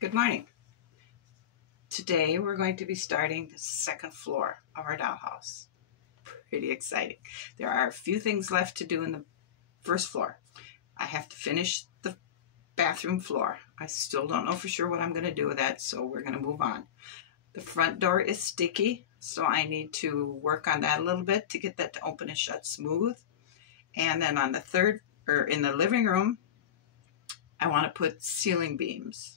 Good morning. Today we're going to be starting the second floor of our dollhouse. Pretty exciting. There are a few things left to do in the first floor. I have to finish the bathroom floor. I still don't know for sure what I'm going to do with that, so we're going to move on. The front door is sticky, so I need to work on that a little bit to get that to open and shut smooth. And then on the in the living room, I want to put ceiling beams.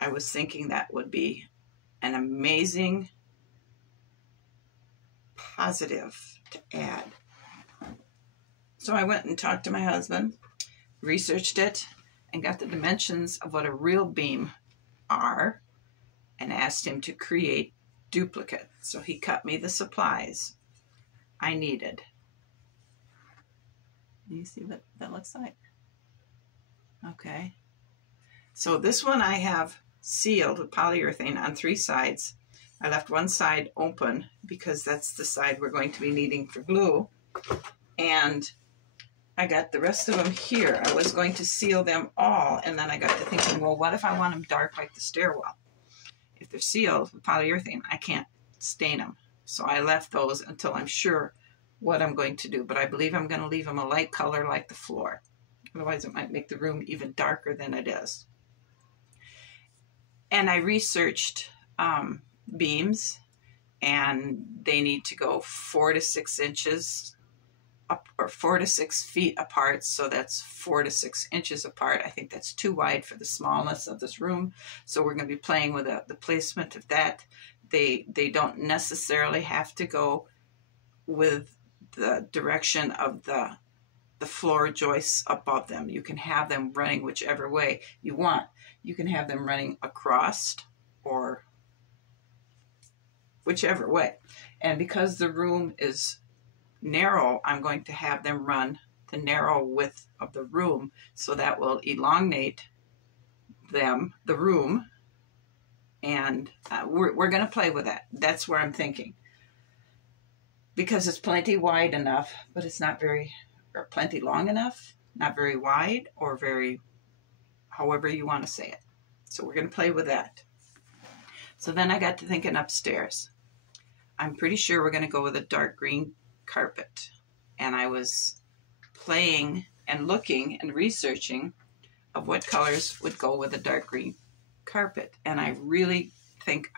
I was thinking that would be an amazing positive to add. So I went and talked to my husband, researched it, and got the dimensions of what a real beam are, and asked him to create duplicate. So he cut me the supplies I needed. You see what that looks like? Okay. So this one I have sealed with polyurethane on 3 sides. I left one side open because that's the side we're going to be needing for glue. And I got the rest of them here. I was going to seal them all, and then I got to thinking, well, what if I want them dark like the stairwell? If they're sealed with polyurethane, I can't stain them. So I left those until I'm sure what I'm going to do. But I believe I'm going to leave them a light color like the floor. Otherwise, it might make the room even darker than it is. And I researched beams, and they need to go 4 to 6 inches up, or 4 to 6 feet apart. So that's 4 to 6 inches apart. I think that's too wide for the smallness of this room. So we're going to be playing with the placement of that. They don't necessarily have to go with the direction of the floor joists above them. You can have them running whichever way you want. You can have them running across or whichever way. And because the room is narrow, I'm going to have them run the narrow width of the room, so that will elongate the room, and we're going to play with that. That's where I'm thinking. Because it's plenty wide enough, but it's not very, or plenty long enough, not very wide, or very, however you want to say it. So we're going to play with that. So then I got to thinking upstairs. I'm pretty sure we're going to go with a dark green carpet. And I was playing and looking and researching of what colors would go with a dark green carpet. And I really think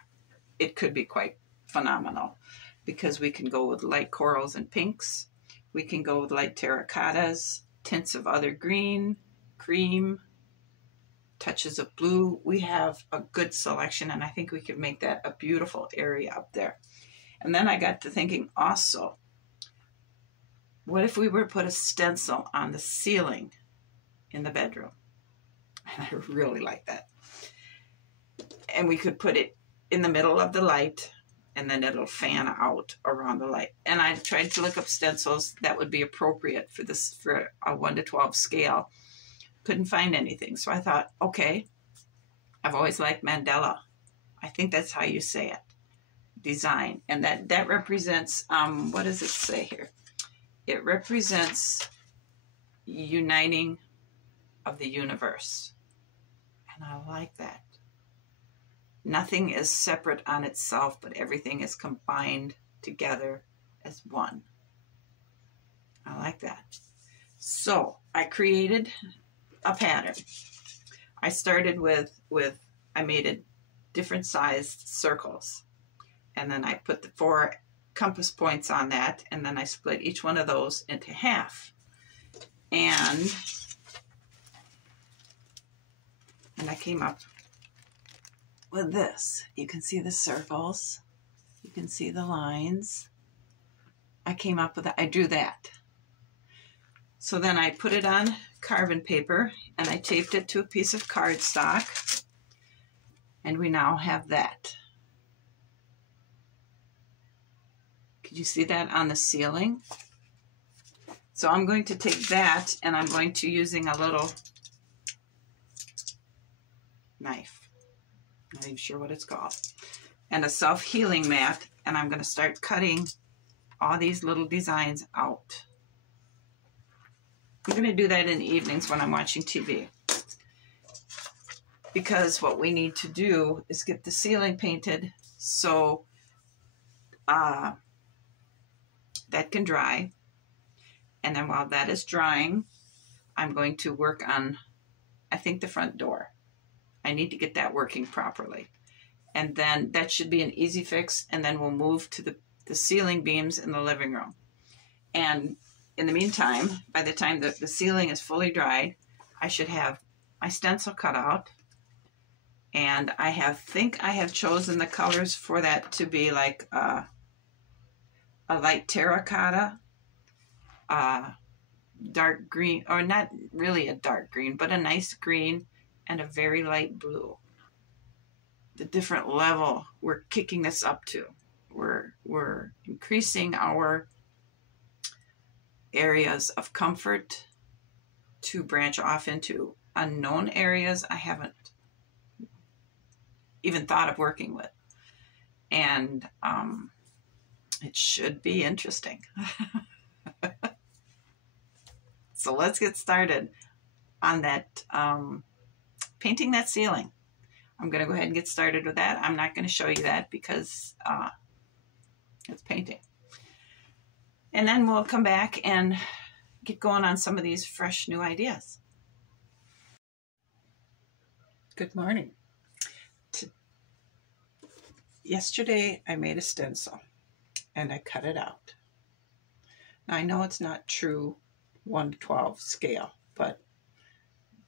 it could be quite phenomenal, because we can go with light corals and pinks. We can go with light terracottas, tints of other green, cream, touches of blue. We have a good selection, and I think we could make that a beautiful area up there. And then I got to thinking also, what if we were to put a stencil on the ceiling in the bedroom? And I really like that. And we could put it in the middle of the light, and then it'll fan out around the light. And I tried to look up stencils that would be appropriate for this, for a 1 to 12 scale. Couldn't find anything. So I thought, okay, I've always liked Mandala. I think that's how you say it. Design. And that represents, what does it say here? It represents uniting of the universe. And I like that. Nothing is separate on itself, but everything is combined together as one. I like that. So I created a pattern. I started with I made it different sized circles. And then I put the 4 compass points on that, and then I split each one of those into half. And I came up with this. You can see the circles. You can see the lines. I came up with that. I drew that. So then I put it on carbon paper, and I taped it to a piece of cardstock. And we now have that. Could you see that on the ceiling? So I'm going to take that, and I'm going to, using a little knife, not even sure what it's called, and a self-healing mat, and I'm going to start cutting all these little designs out. I'm going to do that in the evenings when I'm watching TV. because what we need to do is get the ceiling painted so that can dry. And then while that is drying, I'm going to work on, I think, the front door. I need to get that working properly. And then that should be an easy fix. And then we'll move to the ceiling beams in the living room. And in the meantime, by the time the ceiling is fully dried, I should have my stencil cut out. And I think I have chosen the colors for that to be like a light terracotta, dark green, or not really a dark green, but a nice green, and a very light blue. The different level we're kicking this up to. We're increasing our areas of comfort to branch off into unknown areas I haven't even thought of working with. And it should be interesting. So let's get started on that, painting that ceiling. I'm going to go ahead and get started with that. I'm not going to show you that because it's painting. And then we'll come back and get going on some of these fresh new ideas. Good morning. Yesterday I made a stencil and I cut it out. Now I know it's not true 1:12 scale, but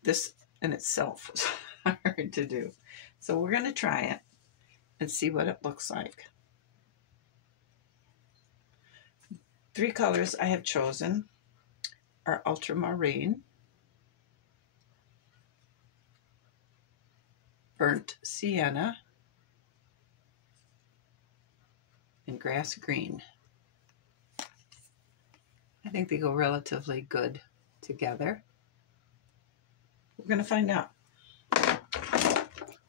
this in itself was hard to do. So we're going to try it and see what it looks like. 3 colors I have chosen are ultramarine, burnt sienna, and grass green. I think they go relatively good together. We're going to find out.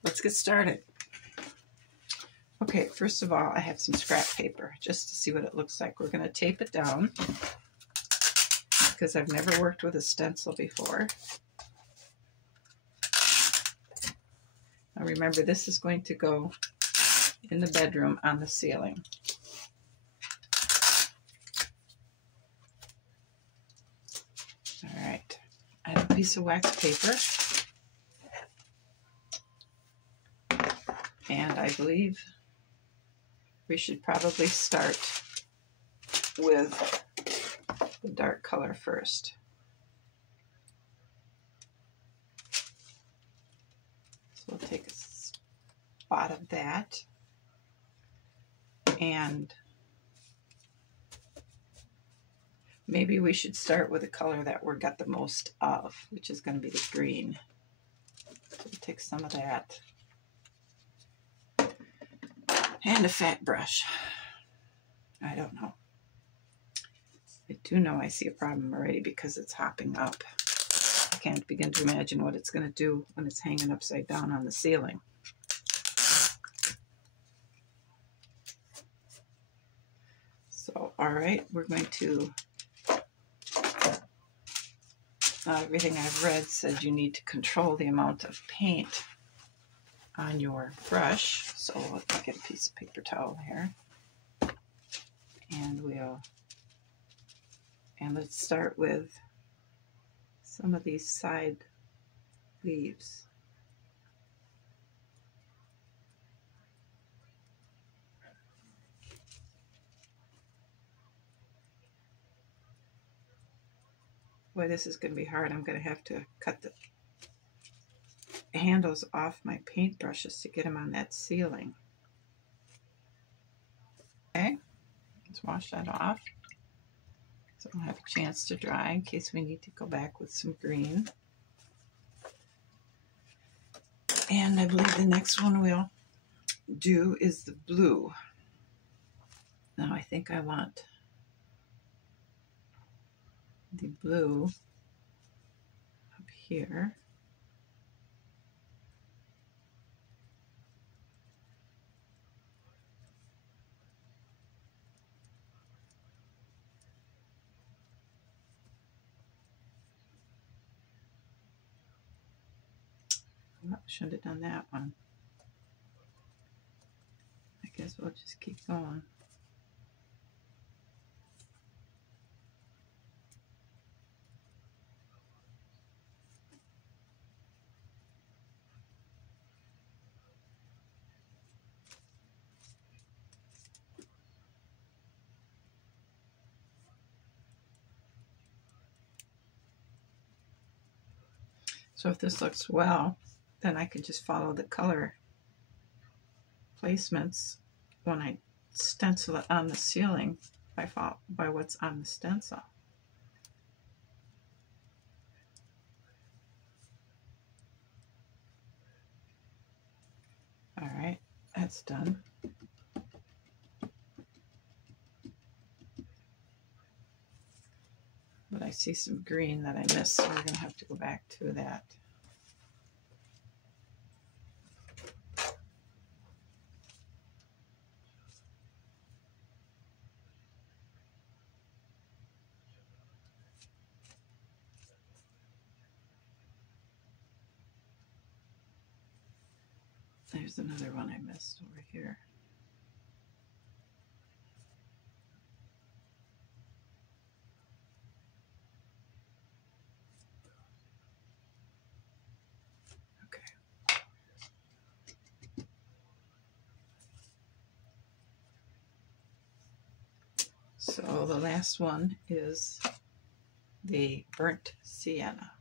Let's get started. Okay, first of all, I have some scrap paper just to see what it looks like. We're going to tape it down because I've never worked with a stencil before. Now remember, this is going to go in the bedroom on the ceiling. All right, I have a piece of wax paper. And I believe we should probably start with the dark color first. So we'll take a spot of that. And maybe we should start with the color that we've got the most of, which is going to be the green. So we'll take some of that. And a fat brush. I don't know. I do know I see a problem already because it's hopping up. I can't begin to imagine what it's going to do when it's hanging upside down on the ceiling. So, all right, we're going to, everything I've read said you need to control the amount of paint on your brush. So let's get a piece of paper towel here. And let's start with some of these side leaves. Boy, this is going to be hard. I'm going to have to cut the handles off my paintbrushes to get them on that ceiling. Okay, let's wash that off so it'll have a chance to dry in case we need to go back with some green. And I believe the next one we'll do is the blue. Now I think I want the blue up here. Should have done that one. I guess we'll just keep going. So if this looks well, then I can just follow the color placements when I stencil it on the ceiling by what's on the stencil. All right, that's done. But I see some green that I missed, so we're going to have to go back to that. There's another one I missed over here. So the last one is the burnt sienna.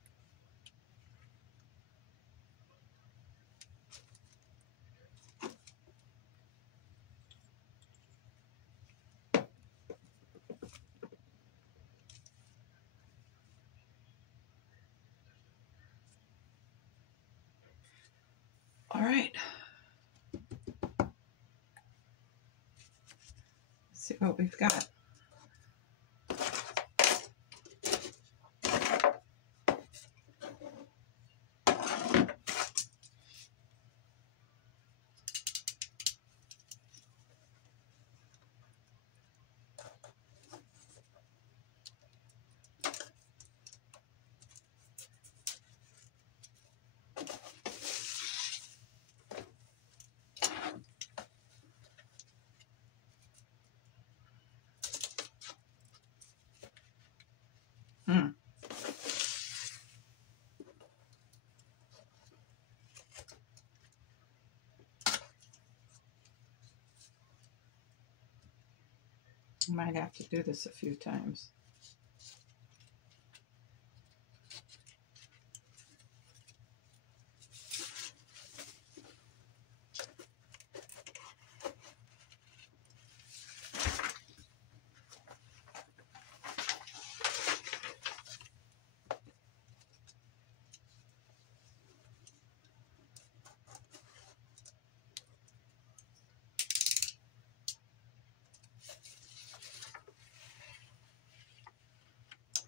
All right. Let's see what we've got. I might have to do this a few times.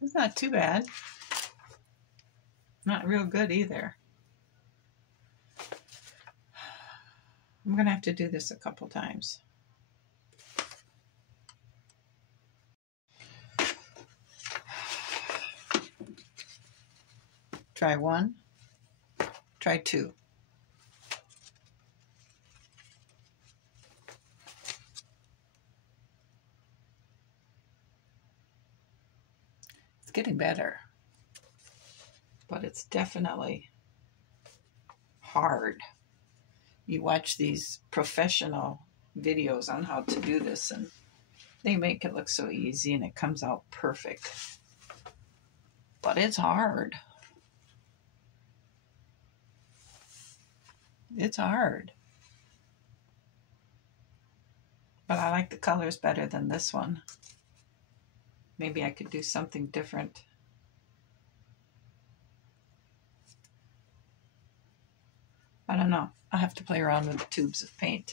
It's not too bad. Not real good either. I'm going to have to do this a couple times. Try one, try two. It's getting better, but it's definitely hard. You watch these professional videos on how to do this and they make it look so easy and it comes out perfect. But it's hard. It's hard. But I like the colors better than this one. Maybe I could do something different. I don't know. I'll have to play around with tubes of paint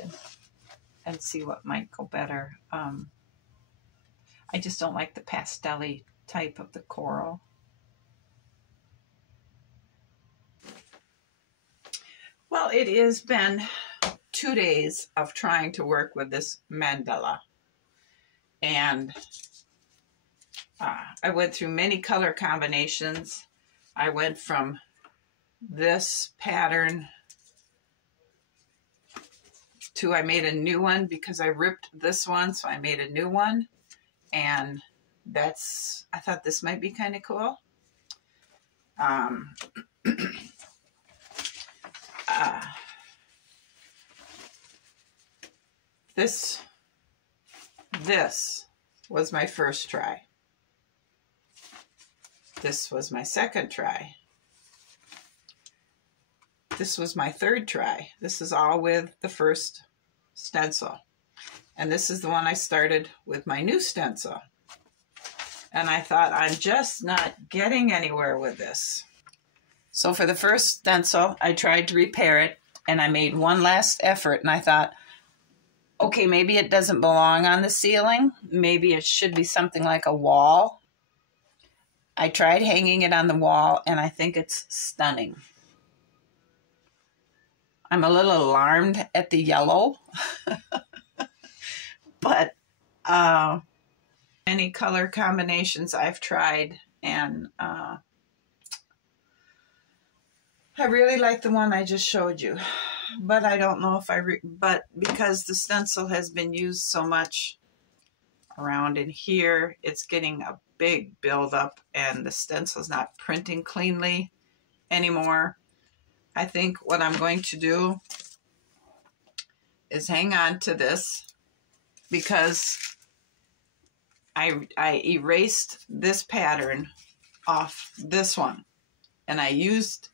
and see what might go better. I just don't like the pastel-y type of the coral. Well, it has been 2 days of trying to work with this mandala. And I went through many color combinations. I went from this pattern two. I made a new one because I ripped this one, so I made a new one. And I thought this might be kind of cool. This was my first try. This was my second try. This was my third try. This is all with the first stencil. And this is the one I started with my new stencil. And I thought, I'm just not getting anywhere with this. So for the first stencil, I tried to repair it, and I made one last effort, and I thought, okay, maybe it doesn't belong on the ceiling. Maybe it should be something like a wall. I tried hanging it on the wall, and I think it's stunning. I'm a little alarmed at the yellow, but any color combinations I've tried, and I really like the one I just showed you, but I don't know if but because the stencil has been used so much around in here, it's getting a big buildup, and the stencil's not printing cleanly anymore. I think what I'm going to do is hang on to this, because I erased this pattern off this one, and I used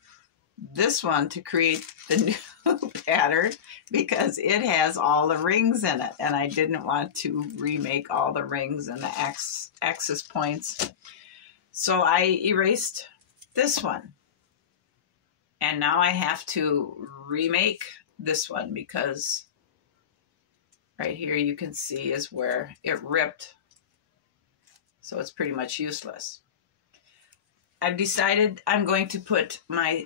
this one to create the new pattern because it has all the rings in it, and I didn't want to remake all the rings and the axis points. So I erased this one, and now I have to remake this one, because right here you can see is where it ripped. So it's pretty much useless. I've decided I'm going to put my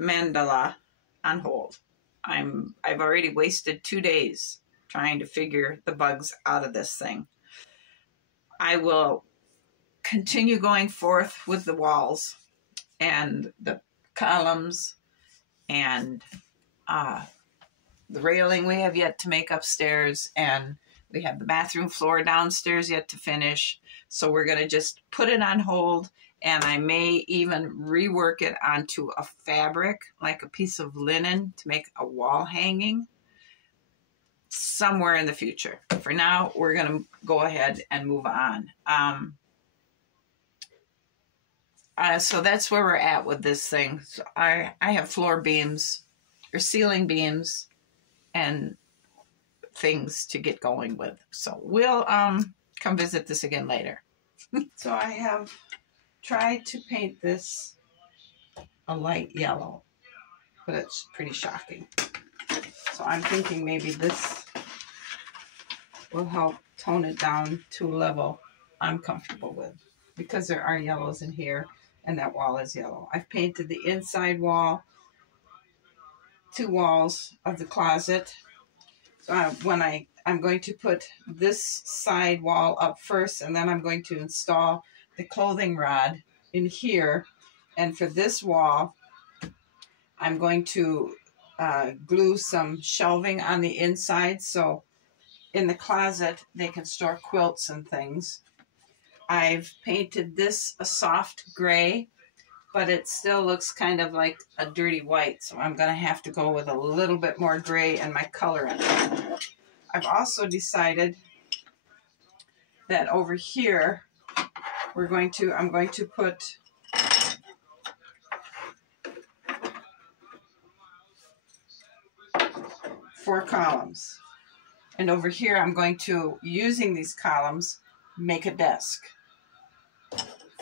mandala on hold. I've already wasted 2 days trying to figure the bugs out of this thing. I will continue going forth with the walls and the columns and the railing we have yet to make upstairs, and we have the bathroom floor downstairs yet to finish. So we're going to just put it on hold, and I may even rework it onto a fabric, like a piece of linen, to make a wall hanging somewhere in the future. For now, we're going to go ahead and move on. So that's where we're at with this thing. So I have floor beams or ceiling beams and things to get going with. So we'll come visit this again later. So I have tried to paint this a light yellow, but it's pretty shocking. So I'm thinking maybe this will help tone it down to a level I'm comfortable with, because there are yellows in here and that wall is yellow. I've painted the inside wall, 2 walls of the closet. So I'm going to put this side wall up first, and then I'm going to install the clothing rod in here. And for this wall, I'm going to glue some shelving on the inside, so in the closet they can store quilts and things. I've painted this a soft gray, but it still looks kind of like a dirty white, so I'm going to have to go with a little bit more gray in my color in it. I've also decided that over here I'm going to put four columns, and over here I'm going to, using these columns, make a desk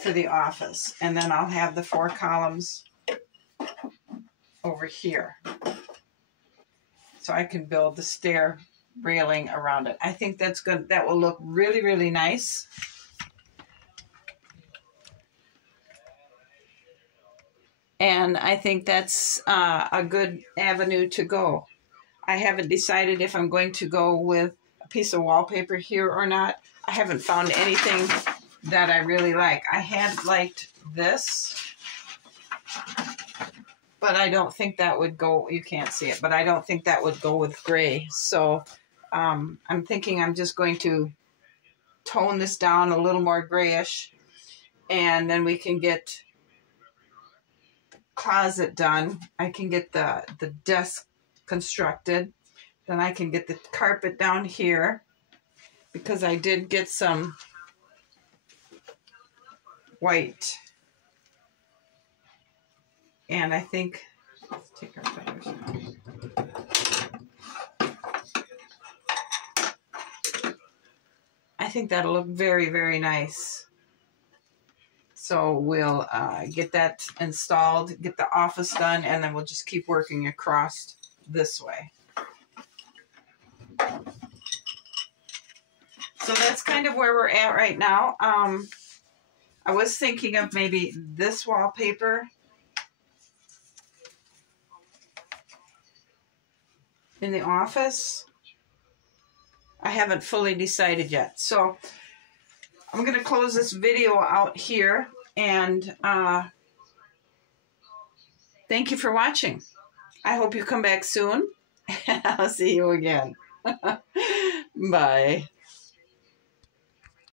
for the office, and then I'll have the 4 columns over here, so I can build the stair railing around it. I think that's good. That will look really, really nice. And I think that's a good avenue to go. I haven't decided if I'm going to go with a piece of wallpaper here or not. I haven't found anything that I really like. I had liked this, but I don't think that would go, you can't see it, but I don't think that would go with gray. So I'm thinking I'm just going to tone this down a little more grayish, and then we can get closet done. I can get the desk constructed. Then I can get the carpet down here, because I did get some white. And I think, let's take our feathers out. I think that'll look very, very nice. So we'll get that installed, get the office done, and then we'll just keep working across this way. So that's kind of where we're at right now. I was thinking of maybe this wallpaper in the office. I haven't fully decided yet. So I'm going to close this video out here, and thank you for watching. I hope you come back soon, and I'll see you again. Bye.